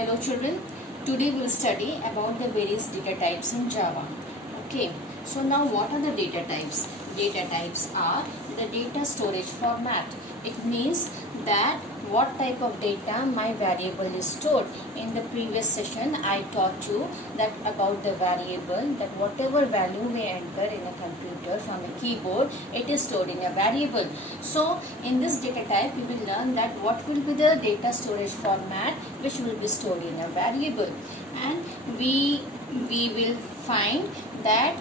Hello children, today we will study about the various data types in Java. Okay, so now what are the data types? Data types are the data storage format. It means that what type of data my variable is stored. In the previous session I taught you that about the variable, that whatever value we enter in a computer from a keyboard, it is stored in a variable. So in this data type we will learn that what will be the data storage format which will be stored in a variable, and we will find that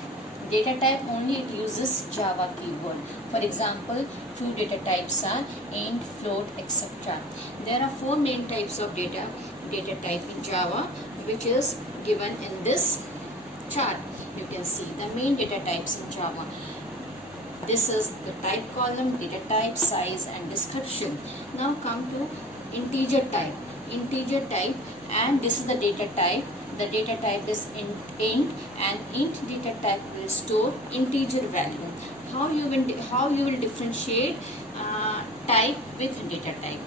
data type only it uses Java keyword. For example, few data types are int, float, etc. There are four main types of data type in Java, which is given in this chart. You can see the main data types in Java. This is the type column, data type, size and description. Now come to integer type. Integer type, and this is the data type. The data type is int, and int data type will store integer value. How you will differentiate type with data type?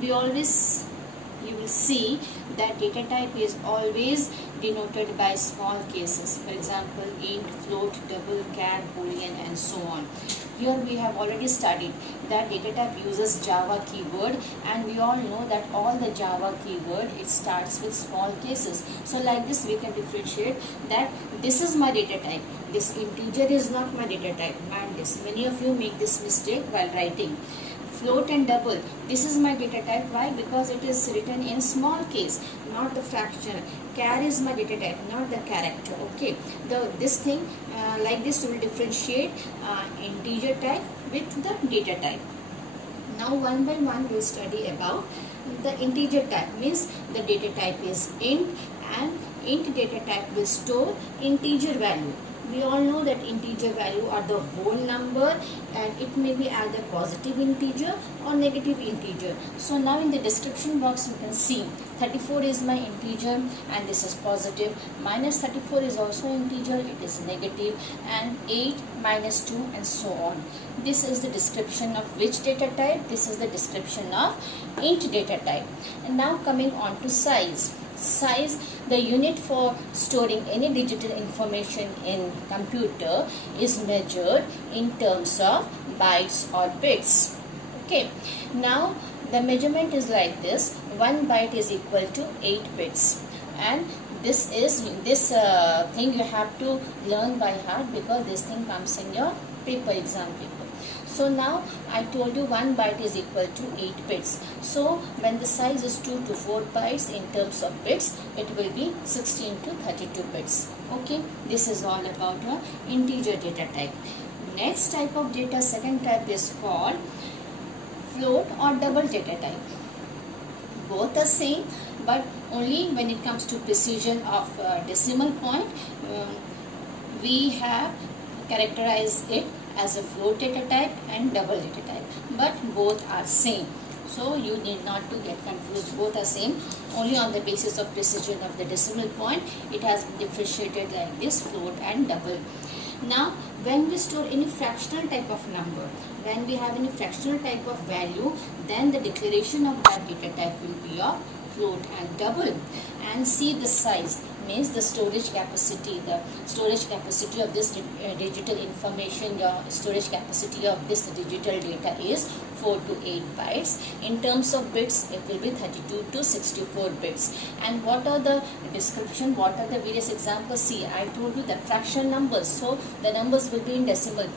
You will see that data type is always denoted by small cases. For example, int, float, double, char, boolean and so on. Here we have already studied that data type uses Java keyword, and we all know that all the Java keyword it starts with small cases. So like this we can differentiate that this is my data type, this integer is not my data type. Mind this, many of you make this mistake while writing. Float and double, this is my data type. Why? Because it is written in small case, not the fraction. Char is my data type, not the character. Okay, this thing like this will differentiate integer type with the data type. Now one by one we'll study about the integer type. Means the data type is int, and int data type will store integer value. We all know that integer value are the whole number, and it may be either positive integer or negative integer. So now in the description box you can see 34 is my integer and this is positive, minus 34 is also integer, it is negative, and 8 minus 2 and so on. This is the description of which data type? This is the description of int data type. And now coming on to size. Size, the unit for storing any digital information in computer, is measured in terms of bytes or bits. Okay, now the measurement is like this: 1 byte is equal to 8 bits, and this thing you have to learn by heart, because this thing comes in your exam paper. So now I told you 1 byte is equal to 8 bits. So when the size is 2 to 4 bytes in terms of bits, it will be 16 to 32 bits. Okay, this is all about a integer data type. Next type of data, second type, is called float or double data type. Both are same, but only when it comes to precision of decimal point, we have characterized it as a float data type and double data type, but both are same. So you need not to get confused, both are same. Only on the basis of precision of the decimal point it has been differentiated like this, float and double. Now when we store any fractional type of number, when we have any fractional type of value, then the declaration of that data type will be of float and double. And see the size, means the storage capacity. The storage capacity of this digital information, your storage capacity of this digital data is 4 to 8 bytes. In terms of bits, it will be 32 to 64 bits. And what are the description, what are the various examples? See, I told you the fraction numbers, so the numbers will be in decimal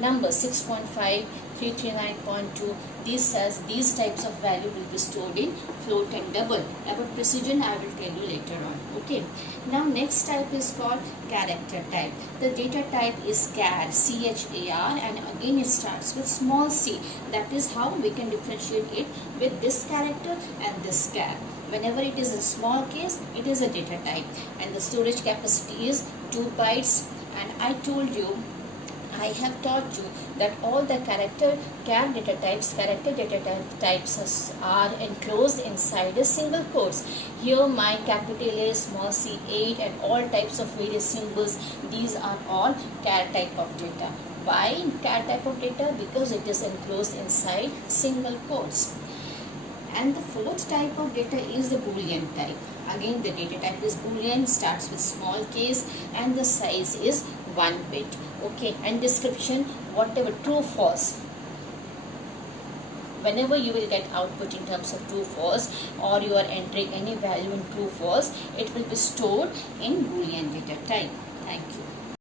numbers, 6.5, 339.2. These types of value will be stored in float and double. About precision I will tell you later on. Okay. Now next type is called character type. The data type is char, C-H-A-R, and again it starts with small c. That is how we can differentiate it with this character and this char. Whenever it is in small case, it is a data type, and the storage capacity is 2 bytes. And I have taught you that all the character data types are enclosed inside a single quotes. Here my capital A, small c, 8 and all types of various symbols, these are all char type of data. Why char type of data? Because it is enclosed inside single quotes. And the fourth type of data is the Boolean type. Again, the data type is Boolean, starts with small case, and the size is 1 bit. Okay, and description, whatever, true, false. Whenever you will get output in terms of true, false, or you are entering any value in true, false, it will be stored in Boolean data type. Thank you.